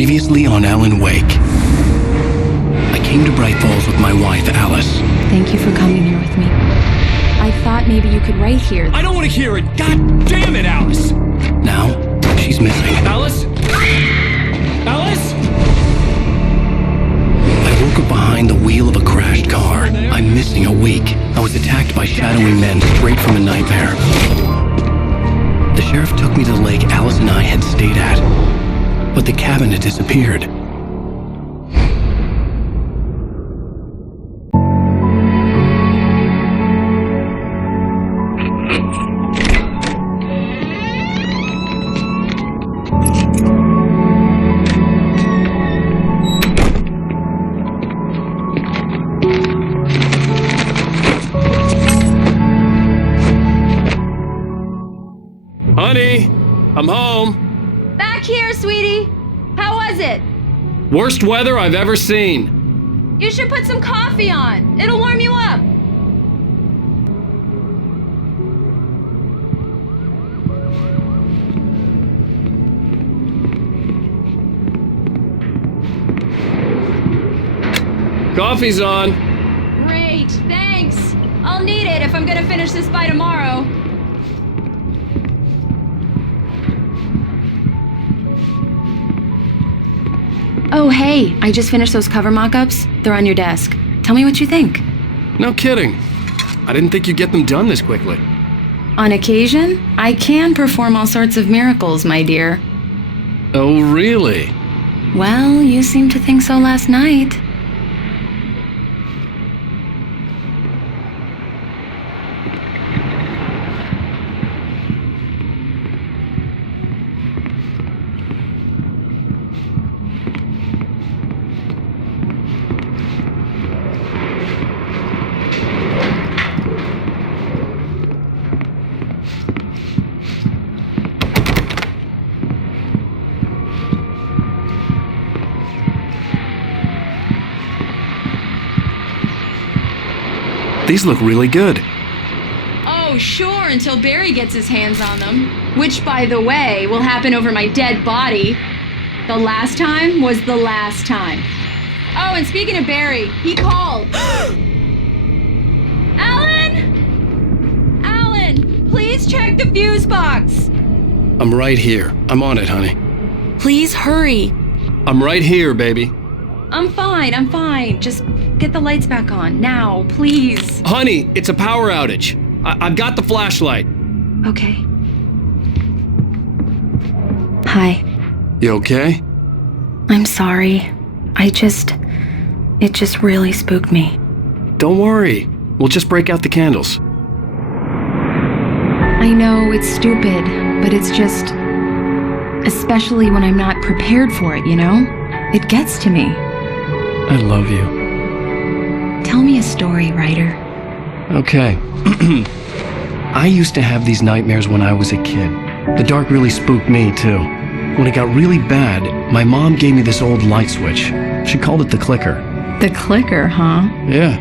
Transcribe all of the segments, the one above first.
Previously on Alan Wake. I came to Bright Falls with my wife, Alice. Thank you for coming here with me. I thought maybe you could write here. I don't want to hear it! God damn it, Alice! Now, she's missing. Alice? Alice? I woke up behind the wheel of a crashed car. I'm missing a week. I was attacked by shadowy men straight from a nightmare. The sheriff took me to the lake Alice and I had stayed at. But the cabin had disappeared. Honey, I'm home. Back here, sweetie. How was it? Worst weather I've ever seen. You should put some coffee on. It'll warm you up. Coffee's on. Great, thanks. I'll need it if I'm gonna finish this by tomorrow. Oh, hey, I just finished those cover mock-ups. They're on your desk. Tell me what you think. No kidding. I didn't think you'd get them done this quickly. On occasion, I can perform all sorts of miracles, my dear. Oh, really? Well, you seemed to think so last night. These look really good. Oh, sure, until Barry gets his hands on them. Which, by the way, will happen over my dead body. The last time was the last time. Oh, and speaking of Barry, he called. Alan! Alan, please check the fuse box. I'm right here. I'm on it, honey. Please hurry. I'm right here, baby. I'm fine. Just get the lights back on, now, please. Honey, it's a power outage. I've got the flashlight. Okay. Hi. You okay? I'm sorry. It just really spooked me. Don't worry. We'll just break out the candles. I know it's stupid, but it's just... especially when I'm not prepared for it, you know? It gets to me. I love you. Tell me a story, writer. Okay. I used to have these nightmares when I was a kid. The dark really spooked me, too. When it got really bad, my mom gave me this old light switch. She called it the clicker. The clicker, huh? Yeah.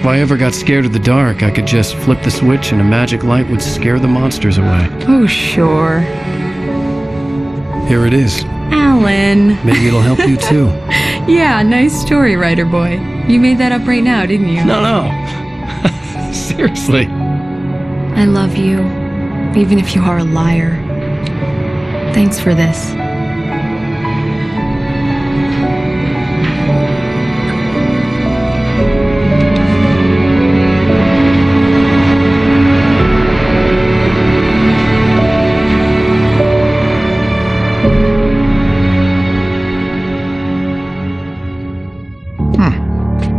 If I ever got scared of the dark, I could just flip the switch and a magic light would scare the monsters away. Oh, sure. Here it is. Alan. Maybe it'll help you, too. Yeah, nice story, writer boy. You made that up right now, didn't you? No. Seriously. I love you, even if you are a liar. Thanks for this.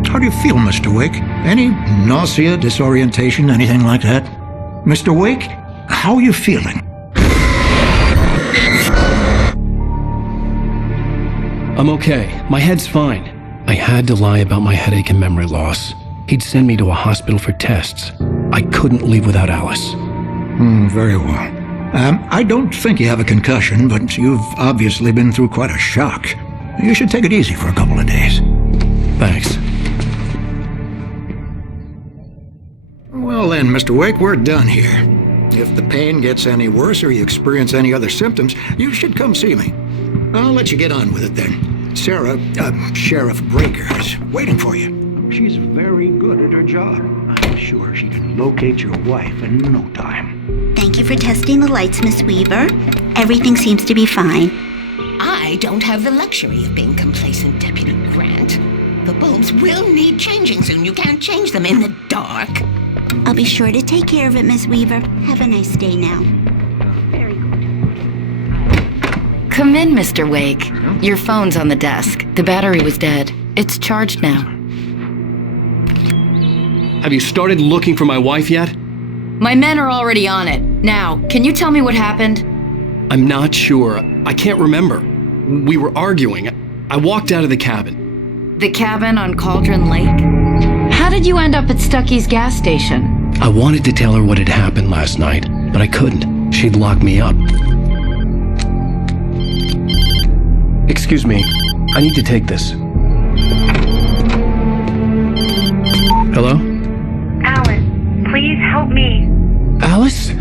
How do you feel, Mr. Wake? Any nausea, disorientation, anything like that? Mr. Wake, how are you feeling? I'm okay. My head's fine. I had to lie about my headache and memory loss. He'd send me to a hospital for tests. I couldn't leave without Alice. Very well. I don't think you have a concussion, but you've obviously been through quite a shock. You should take it easy for a couple of days. Thanks. Well then, Mr. Wake, we're done here. If the pain gets any worse or you experience any other symptoms, you should come see me. I'll let you get on with it then. Sarah, Sheriff Breaker, is waiting for you. She's very good at her job. I'm sure she can locate your wife in no time. Thank you for testing the lights, Miss Weaver. Everything seems to be fine. I don't have the luxury of being complacent, Deputy Grant. The bulbs will need changing soon. You can't change them in the dark. I'll be sure to take care of it, Miss Weaver. Have a nice day now. Very good. Come in, Mr. Wake. Your phone's on the desk. The battery was dead. It's charged now. Have you started looking for my wife yet? My men are already on it. Now, can you tell me what happened? I'm not sure. I can't remember. We were arguing. I walked out of the cabin. The cabin on Cauldron Lake? How did you end up at Stucky's gas station? I wanted to tell her what had happened last night, but I couldn't. She'd locked me up. Excuse me. I need to take this. Hello? Alice, please help me. Alice?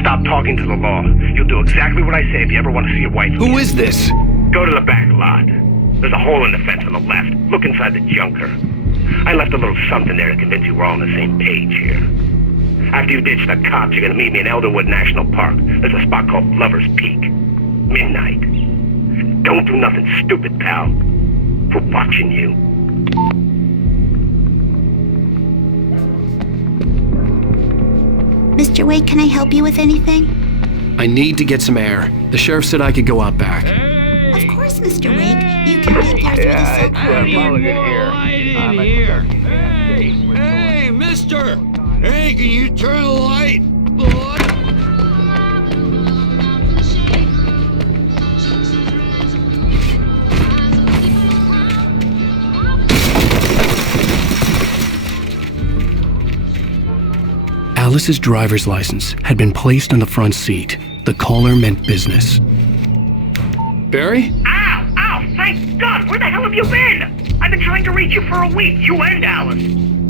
Stop talking to the law. You'll do exactly what I say if you ever want to see your wife again. Who is this? Go to the back lot. There's a hole in the fence on the left. Look inside the junker. I left a little something there to convince you we're all on the same page here. After you ditch the cops, you're gonna meet me in Elderwood National Park. There's a spot called Lover's Peak. Midnight. Don't do nothing stupid, pal. We're watching you. Mr. Wake, can I help you with anything? I need to get some air. The sheriff said I could go out back. Of course, Mr. Wake. You can get there through the sub. Hey, mister! Hey, can you turn the light? Alice's driver's license had been placed on the front seat. The caller meant business. Barry? Ow! Ow! Thank God! Where the hell have you been? I've been trying to reach you for a week. You and Alice.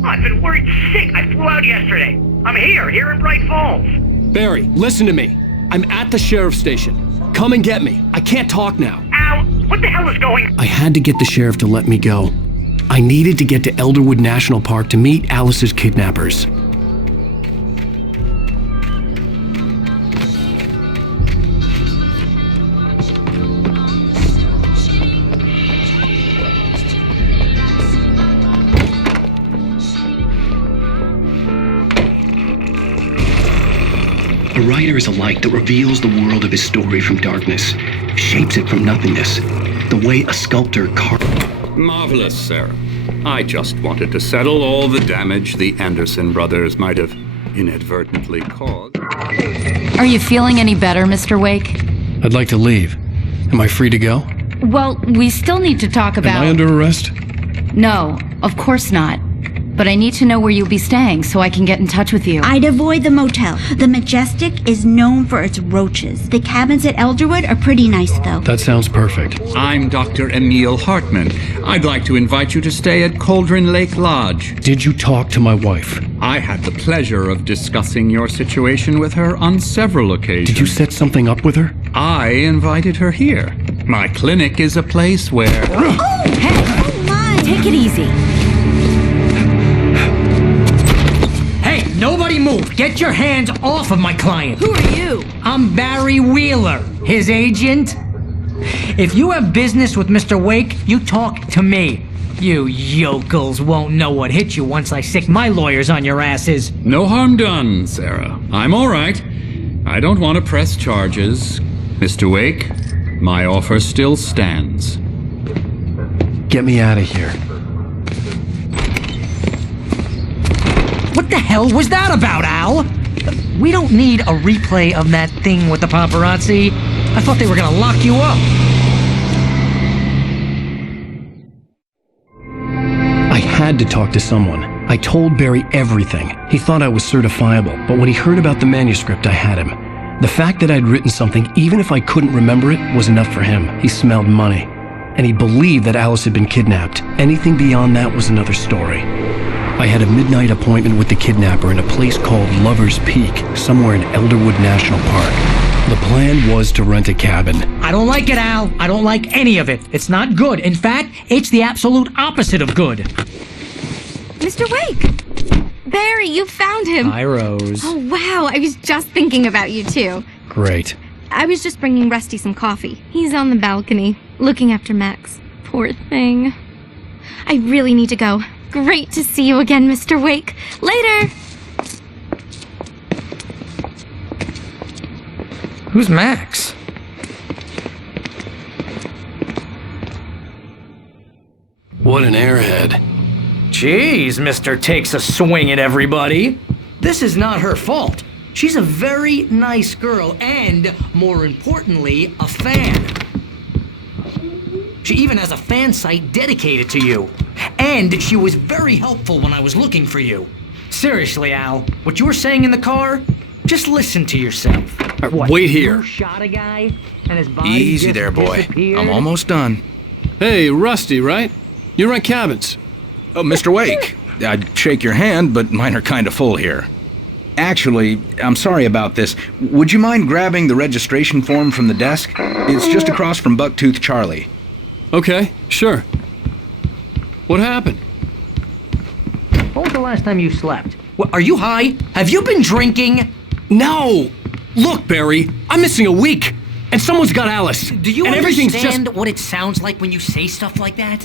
Oh, I've been worried sick. I flew out yesterday. I'm here in Bright Falls. Barry, listen to me. I'm at the sheriff's station. Come and get me. I can't talk now. Ow! What the hell is going? I had to get the sheriff to let me go. I needed to get to Elderwood National Park to meet Alice's kidnappers. A writer is a light that reveals the world of his story from darkness, shapes it from nothingness, the way a sculptor carves. Marvelous, Sarah. I just wanted to settle all the damage the Anderson brothers might have inadvertently caused. Are you feeling any better, Mr. Wake? I'd like to leave. Am I free to go? Well, we still need to talk about... Am I under arrest? No, of course not. But I need to know where you'll be staying so I can get in touch with you. I'd avoid the motel. The Majestic is known for its roaches. The cabins at Elderwood are pretty nice, though. That sounds perfect. I'm Dr. Emil Hartman. I'd like to invite you to stay at Cauldron Lake Lodge. Did you talk to my wife? I had the pleasure of discussing your situation with her on several occasions. Did you set something up with her? I invited her here. My clinic is a place where... Oh, hey! Oh, my! Take it easy. Hey, nobody move! Get your hands off of my client! Who are you? I'm Barry Wheeler, his agent. If you have business with Mr. Wake, you talk to me. You yokels won't know what hit you once I sick my lawyers on your asses. No harm done, Sarah. I'm all right. I don't want to press charges. Mr. Wake, my offer still stands. Get me out of here. What the hell was that about, Al? We don't need a replay of that thing with the paparazzi. I thought they were gonna lock you up. I had to talk to someone. I told Barry everything. He thought I was certifiable, but when he heard about the manuscript, I had him. The fact that I'd written something, even if I couldn't remember it, was enough for him. He smelled money. And he believed that Alice had been kidnapped. Anything beyond that was another story. I had a midnight appointment with the kidnapper in a place called Lover's Peak, somewhere in Elderwood National Park. The plan was to rent a cabin. I don't like it, Al. I don't like any of it. It's not good. In fact, it's the absolute opposite of good. Mr. Wake! Barry, you found him. Hi, Rose. Oh, wow. I was just thinking about you, too. Great. I was just bringing Rusty some coffee. He's on the balcony, looking after Max. Poor thing. I really need to go. Great to see you again, Mr. Wake. Later! Who's Max? What an airhead. Jeez, Mr. Takes a swing at everybody. This is not her fault. She's a very nice girl and, more importantly, a fan. She even has a fan site dedicated to you. And she was very helpful when I was looking for you. Seriously, Al, what you were saying in the car, just listen to yourself. What, wait here. You shot a guy and his body Easy just there, boy. disappeared? I'm almost done. Hey, Rusty, right? You rent cabins. Oh, Mr. Wake, I'd shake your hand, but mine are kind of full here. Actually, I'm sorry about this. Would you mind grabbing the registration form from the desk? It's just across from Bucktooth Charlie. Okay, sure. What happened? When was the last time you slept? What, are you high? Have you been drinking? No! Look, Barry, I'm missing a week, and someone's got Alice. Do you and understand what it sounds like when you say stuff like that?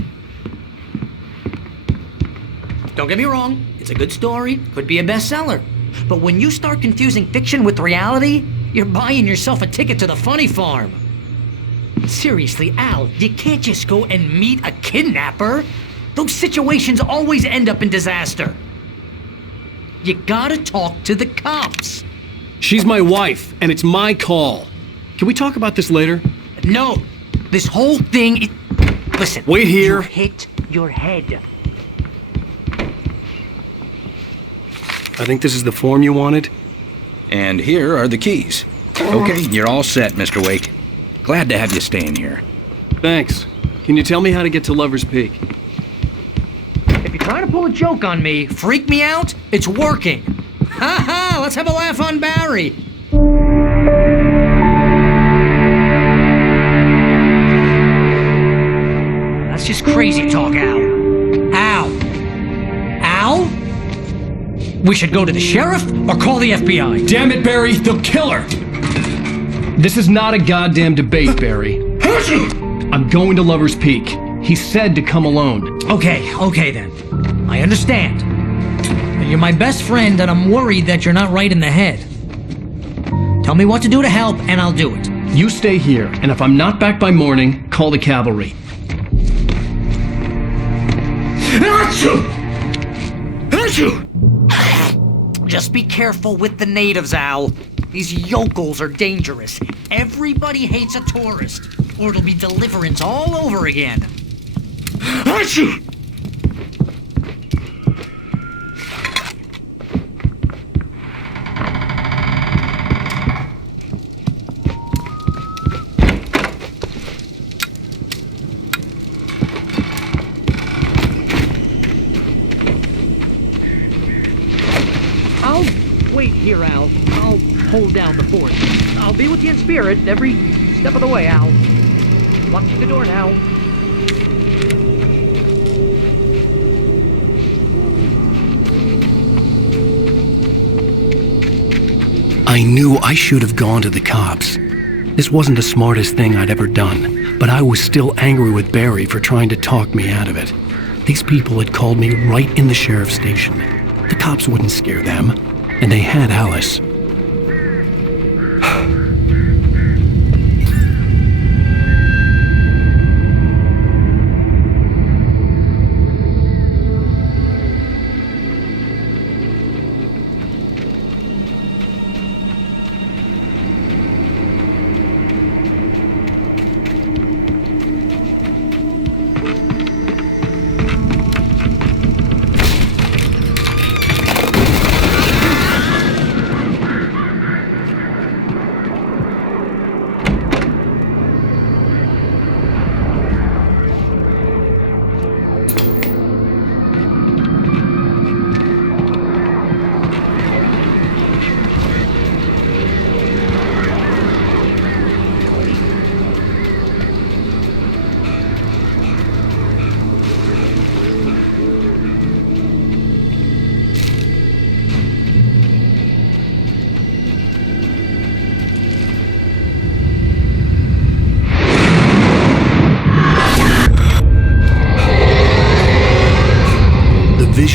Don't get me wrong, it's a good story, could be a bestseller. But when you start confusing fiction with reality, you're buying yourself a ticket to the funny farm. Seriously, Al, you can't just go and meet a kidnapper. Those situations always end up in disaster. You gotta talk to the cops. She's my wife, and it's my call. Can we talk about this later? No, this whole thing Listen. Wait here. You hit your head. I think this is the form you wanted. And here are the keys. Okay, you're all set, Mr. Wake. Glad to have you staying here. Thanks. Can you tell me how to get to Lover's Peak? If you're trying to pull a joke on me, freak me out, it's working. Ha ha, let's have a laugh on Barry. That's just crazy talk, Al. Al? We should go to the sheriff or call the FBI. Damn it, Barry, they'll kill her! This is not a goddamn debate, Barry. I'm going to Lover's Peak. He said to come alone. Okay then. I understand. And you're my best friend, and I'm worried that you're not right in the head. Tell me what to do to help, and I'll do it. You stay here, and if I'm not back by morning, call the cavalry. Just be careful with the natives, Al. These yokels are dangerous. Everybody hates a tourist, or it'll be deliverance all over again. I'll wait here, Al. I'll hold down the fort. I'll be with you in spirit every step of the way, Al. Walk through the door now. I knew I should have gone to the cops. This wasn't the smartest thing I'd ever done, but I was still angry with Barry for trying to talk me out of it. These people had called me right in the sheriff's station. The cops wouldn't scare them, and they had Alice.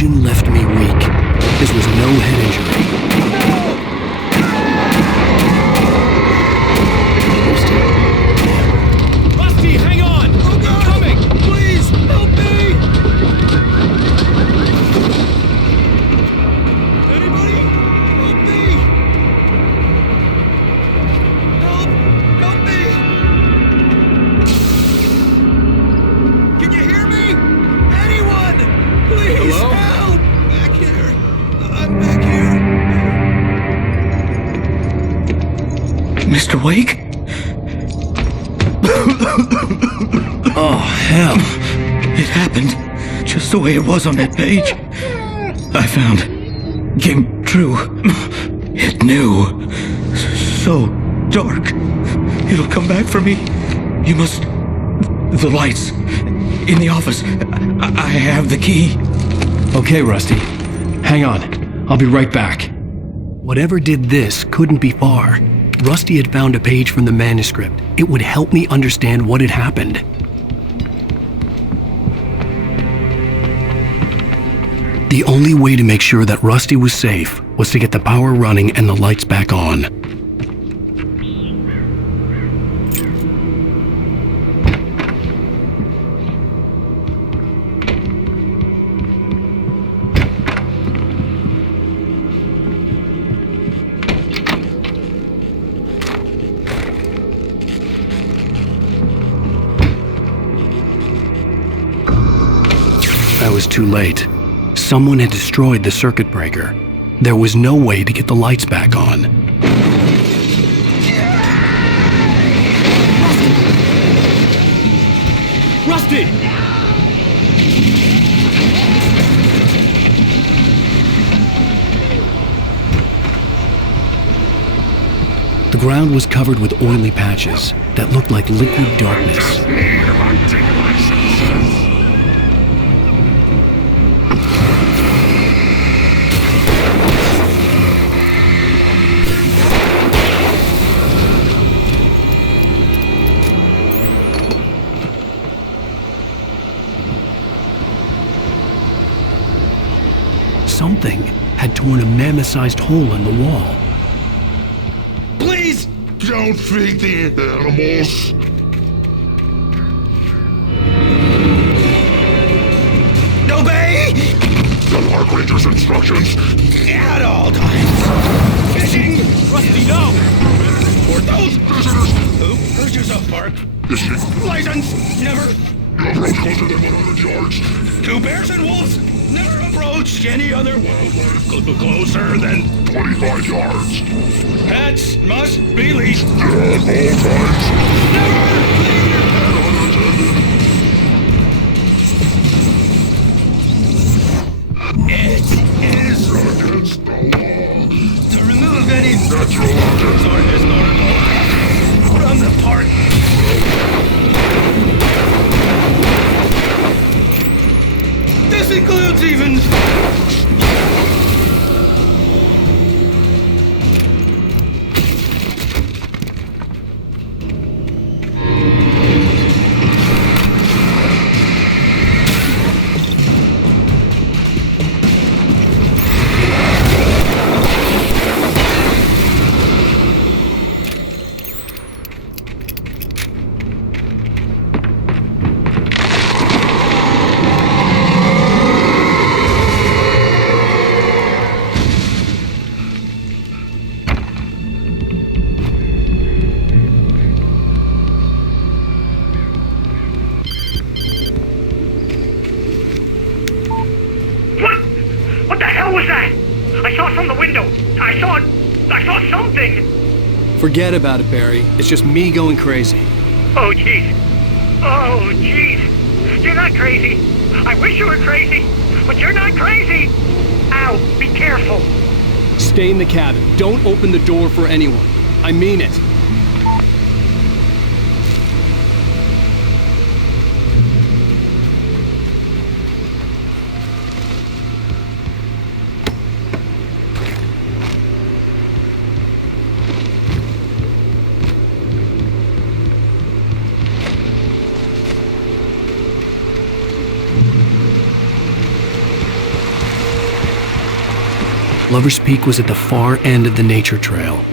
vision left me weak. This was no head injury. Rusty, hang on! Oh God! Coming! Please, help me! Anybody? Help me! Help me! Can you hear me? Anyone! Please, hello? help! Back here. I'm back here. Mr. Wake? Oh, hell. It happened just the way it was on that page. I found. Came true. It knew. So dark. It'll come back for me. You must. The lights. In the office. I have the key. Okay, Rusty. Hang on. I'll be right back. Whatever did this couldn't be far. Rusty had found a page from the manuscript. It would help me understand what had happened. The only way to make sure that Rusty was safe was to get the power running and the lights back on. I was too late. Someone had destroyed the circuit breaker. There was no way to get the lights back on. Rusty! The ground was covered with oily patches that looked like liquid darkness. Something had torn a mammoth-sized hole in the wall. Please! Don't feed the animals. Obey! The park ranger's instructions. At all times. Fishing! Rusty, no! Porthos! Who? Where's yourself, Park? Fishing. License! Never. You approach closer than 100 yards. 2 bears and wolves! Never approach any other wildlife closer than 25 yards. Pets must be leashed. At all times. Never leave your pet unattended. It is against the law to remove any natural objects or historical from the park. This includes even Forget about it, Barry. It's just me going crazy. Oh, jeez. Oh, jeez. You're not crazy. I wish you were crazy, but you're not crazy. Ow, be careful. Stay in the cabin. Don't open the door for anyone. I mean it. Lover's Peak was at the far end of the nature trail.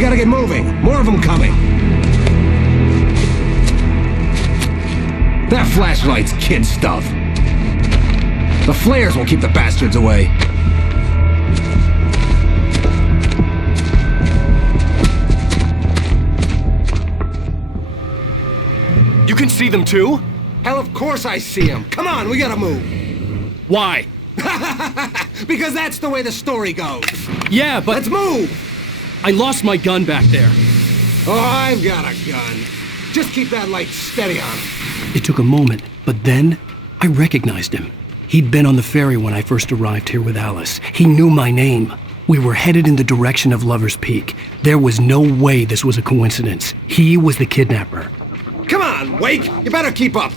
We gotta get moving. More of them coming. That flashlight's kid stuff. The flares will keep the bastards away. You can see them too? Hell, of course I see them. Come on, we gotta move. Why? Because that's the way the story goes. Yeah, but... Let's move! I lost my gun back there. Oh, I've got a gun. Just keep that light steady on him. It took a moment, but then I recognized him. He'd been on the ferry when I first arrived here with Alice. He knew my name. We were headed in the direction of Lover's Peak. There was no way this was a coincidence. He was the kidnapper. Come on, Wake! You better keep up!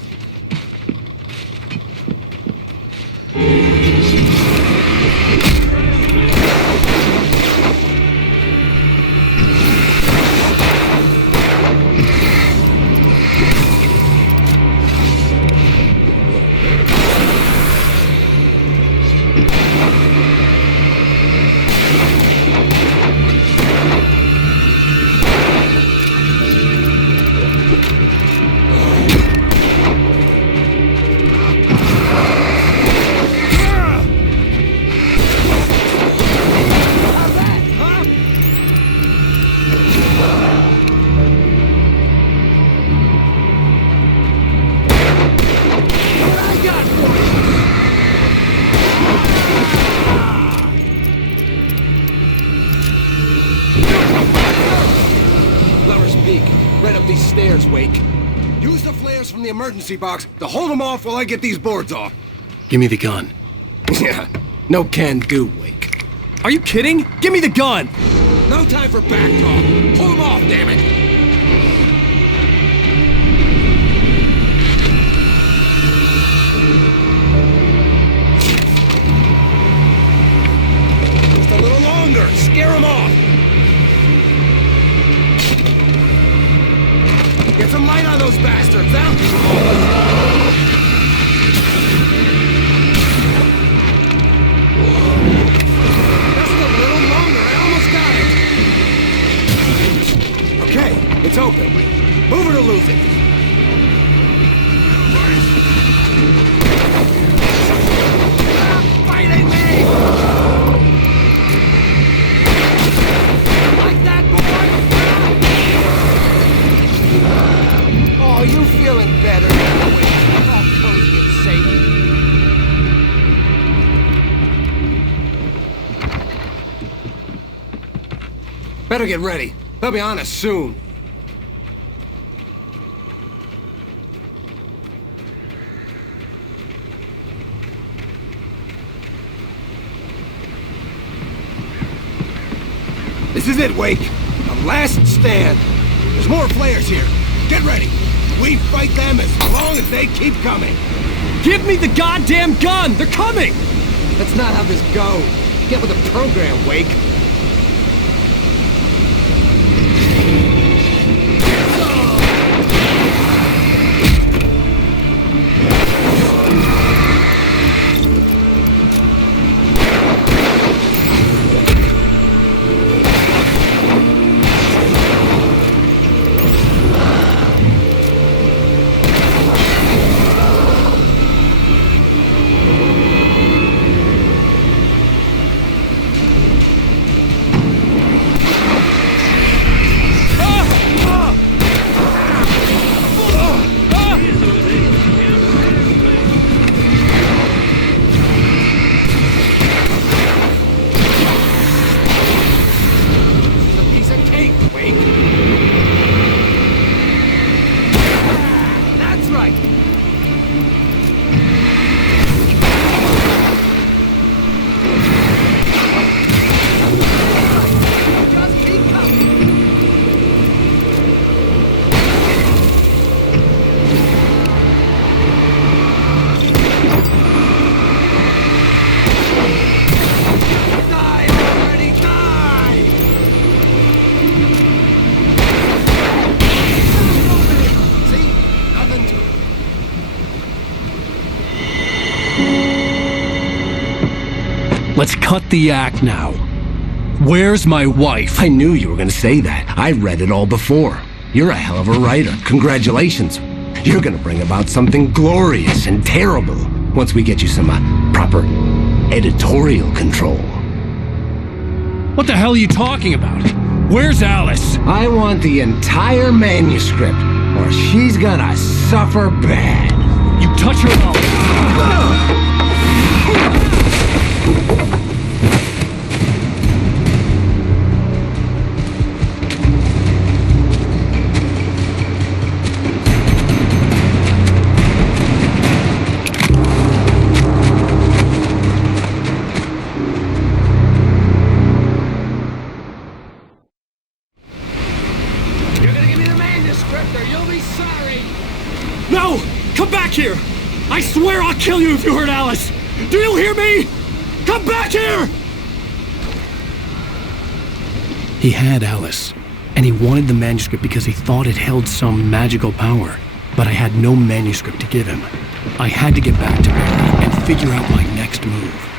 From the emergency box to hold them off while I get these boards off. Give me the gun. Yeah, no can do, Wake. Are you kidding? Give me the gun! No time for back talk. Pull them off, damn it! Just a little longer. Scare them off. Get some light on those bastards. That'll keep them all. Just a little longer. I almost got it. Okay, it's open. Move it or lose it. Fighting me! Like that, boy? Oh, you feeling better now, Wake? All cozy and safe. Better get ready. They'll be on us soon. This is it, Wake. The last stand. There's more flares here. Get ready. We fight them as long as they keep coming. Give me the goddamn gun! They're coming! That's not how this goes. Get with the program, Wake. Let's cut the act now. Where's my wife? I knew you were going to say that. I read it all before. You're a hell of a writer. Congratulations. You're going to bring about something glorious and terrible once we get you some proper editorial control. What the hell are you talking about? Where's Alice? I want the entire manuscript, or she's gonna suffer bad. You touch her mouth. No! Come back here! I swear I'll kill you if you hurt Alice! Do you hear me? Come back here! He had Alice, and he wanted the manuscript because he thought it held some magical power. But I had no manuscript to give him. I had to get back to Barry and figure out my next move.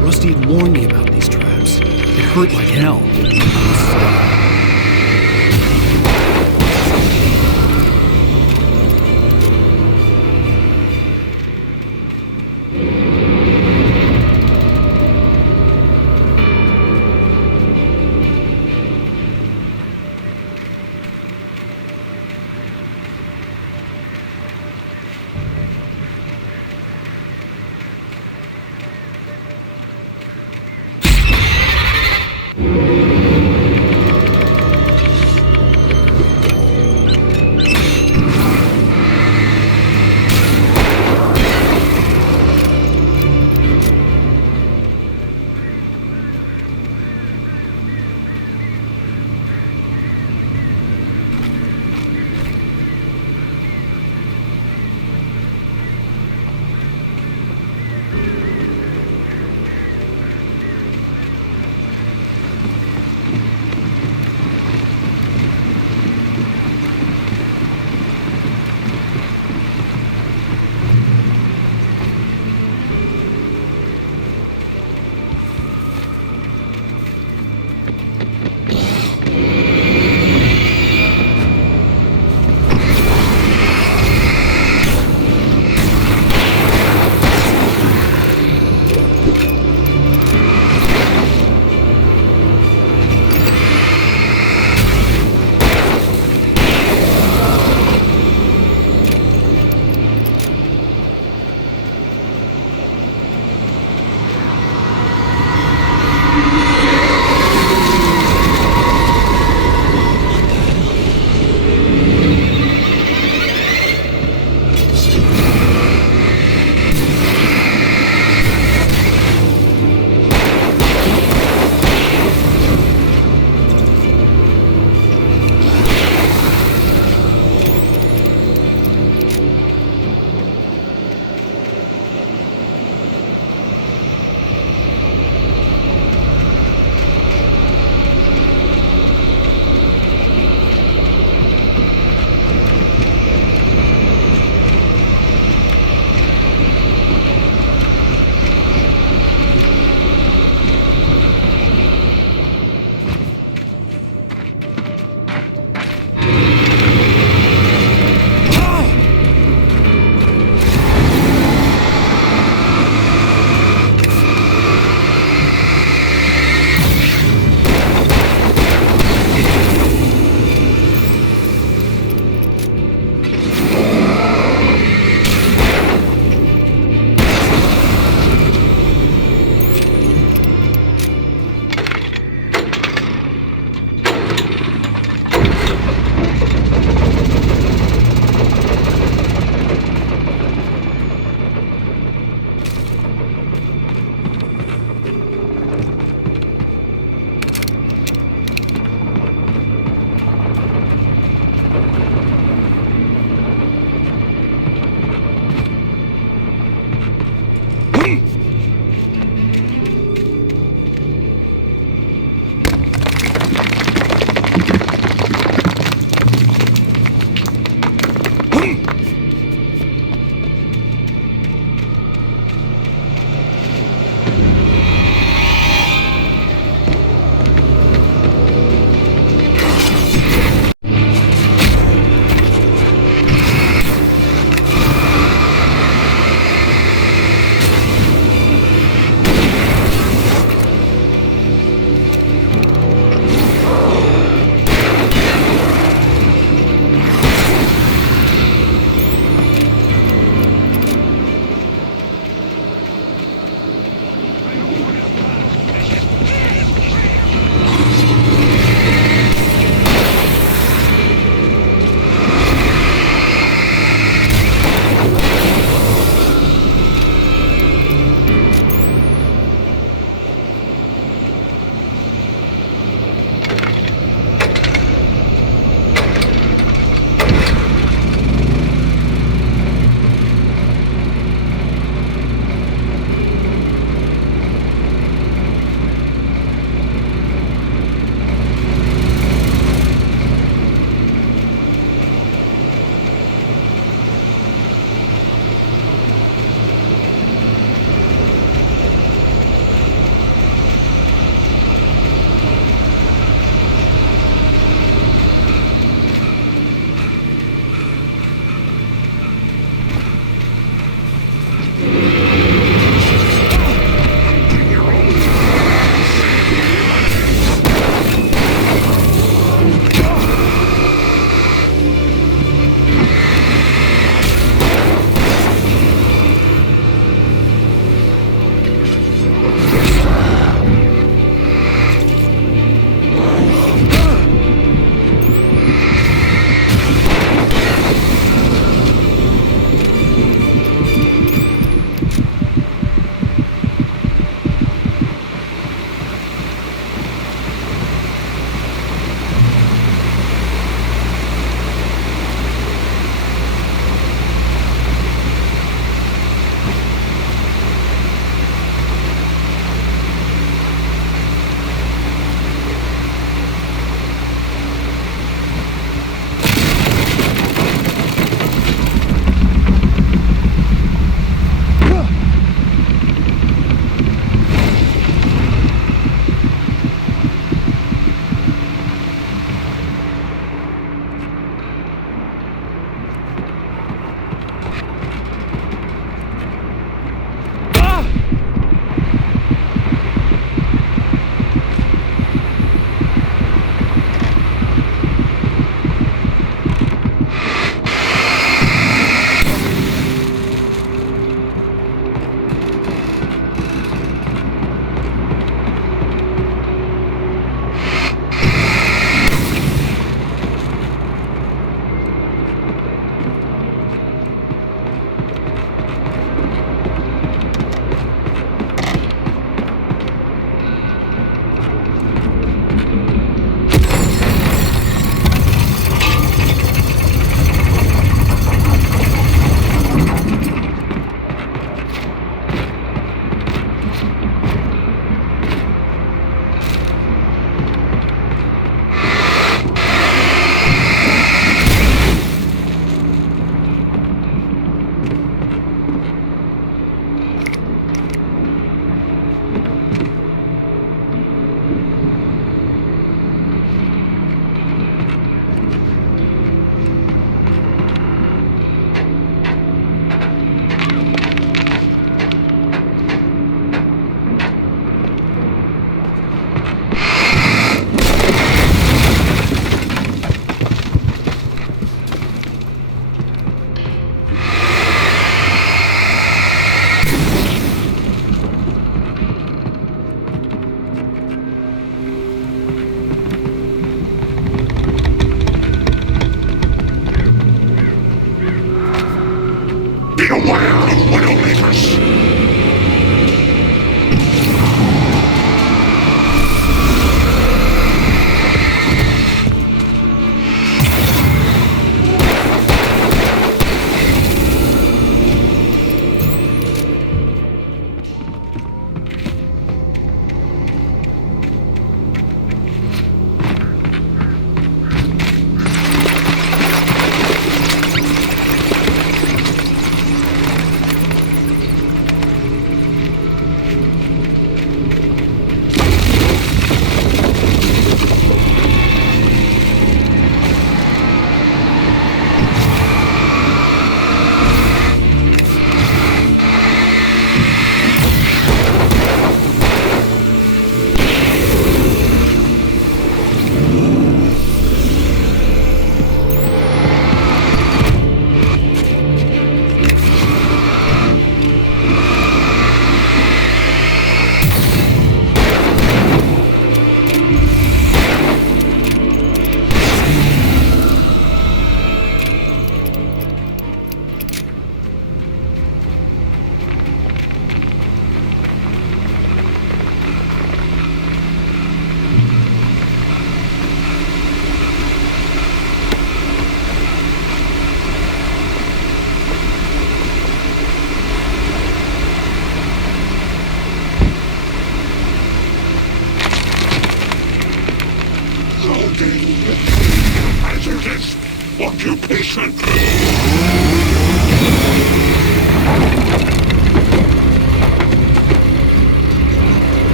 Rusty had warned me about these traps. It hurt like hell.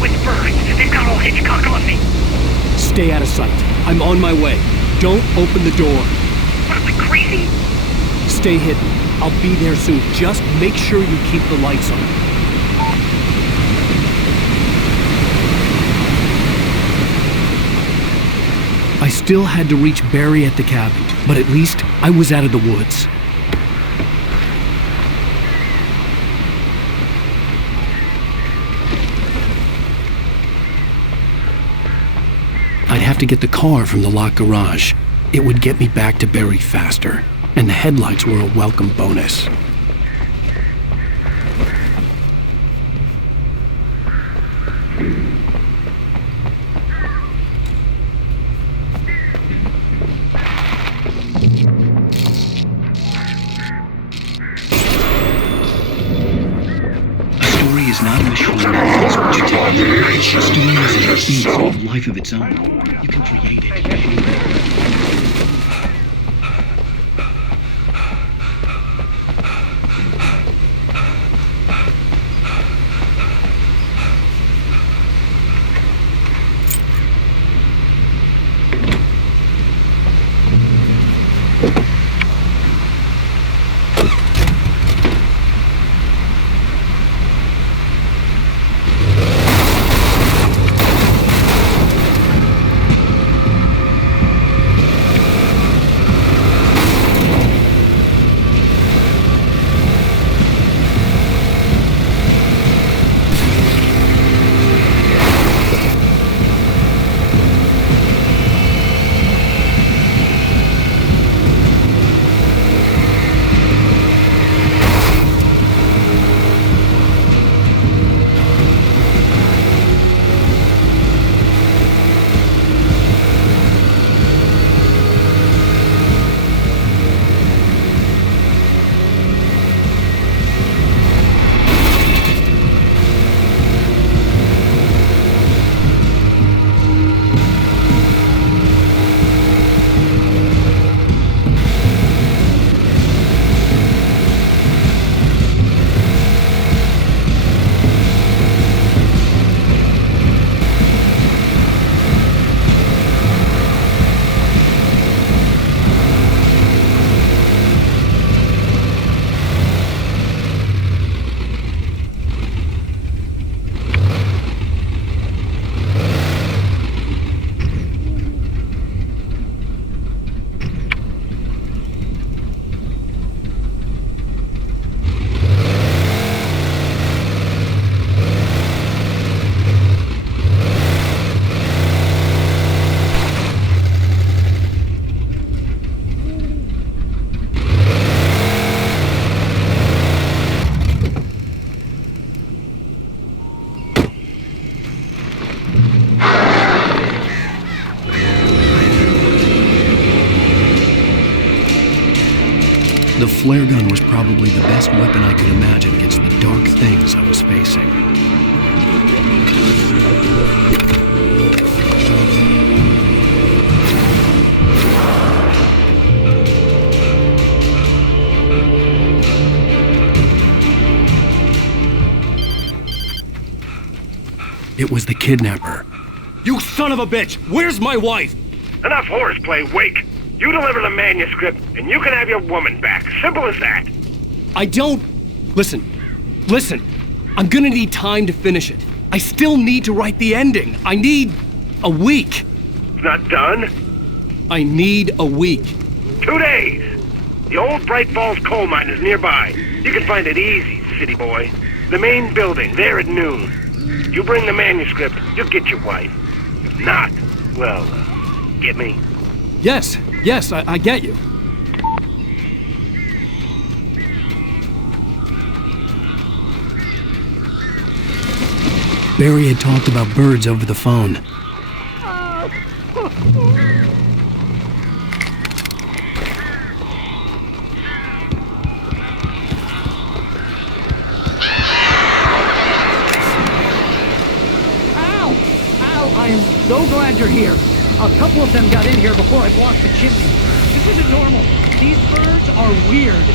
with birds. They've got old Hitchcock on me. Stay out of sight. I'm on my way. Don't open the door. What am I, crazy? Stay hidden. I'll be there soon. Just make sure you keep the lights on. I still had to reach Barry at the cabin, but at least I was out of the woods. I'd have to get the car from the locked garage. It would get me back to Barry faster, and the headlights were a welcome bonus. Is not a machine that does what you tell it. A story is an ethos with a life of its own. You can create it anywhere. The flare gun was probably the best weapon I could imagine against the dark things I was facing. It was the kidnapper. You son of a bitch! Where's my wife? Enough horseplay, Wake. You deliver the manuscript, and you can have your woman back. Simple as that. I don't... Listen. I'm gonna need time to finish it. I still need to write the ending. I need a week. It's not done? I need a week. 2 days. The old Bright Falls coal mine is nearby. You can find it easy, city boy. The main building, there at noon. You bring the manuscript, you'll get your wife. If not, well, get me? Yes, I get you. Barry had talked about birds over the phone. Ow! I am so glad you're here. A couple of them got in here before I blocked the chimney. This isn't normal. These birds are weird.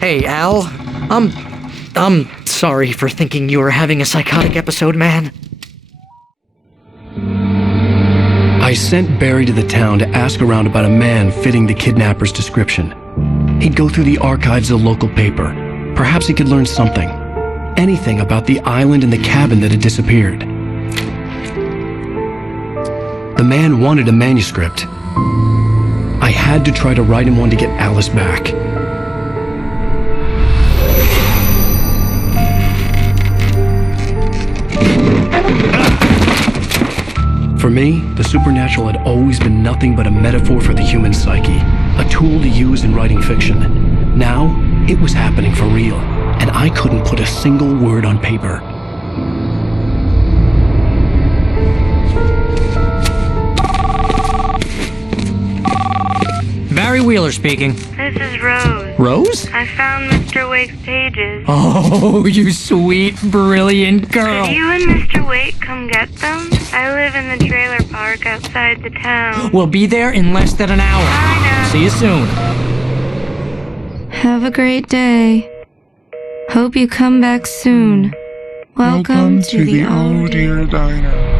Hey, Al. I'm sorry for thinking you were having a psychotic episode, man. I sent Barry to the town to ask around about a man fitting the kidnapper's description. He'd go through the archives of the local paper. Perhaps he could learn something. Anything about the island and the cabin that had disappeared. The man wanted a manuscript. I had to try to write him one to get Alice back. For me, the supernatural had always been nothing but a metaphor for the human psyche, a tool to use in writing fiction. Now, it was happening for real, and I couldn't put a single word on paper. Barry Wheeler speaking. This is Rose. Rose? I found Mr. Wake's pages. Oh, you sweet, brilliant girl. Could you and Mr. Wake come get them? I live in the trailer park outside the town. We'll be there in less than an hour. Bye now. See you soon. Have a great day. Hope you come back soon. Welcome to the Oh Dear Diner.